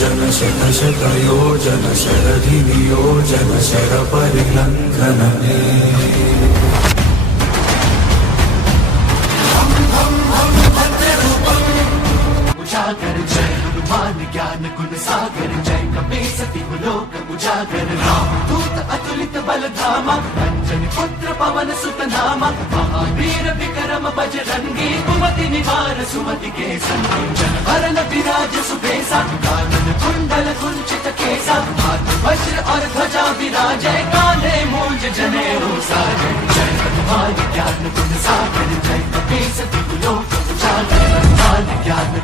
योजन शतशतयोजन शरधिनियोजन शरपरिलङ्घनमे उजागर जय हनुमान ज्ञान गुण सागर जय कपीसति लोक उजागर रामदूत अतुलित बल धामा अंजनी पुत्र पवन सुत नामा महावीर विक्रम बजरंगी कुमति निवार सुमति के संगी जन हरण विराज सुबेसा कानन कुंडल कुंचित केसा हाथ वज्र और ध्वजा विराजय कान्हे मूंज जनेऊ साजय जय हनुमान ज्ञान गुण सागर जय कपीसति लोक उजागर हनुमान ज्ञान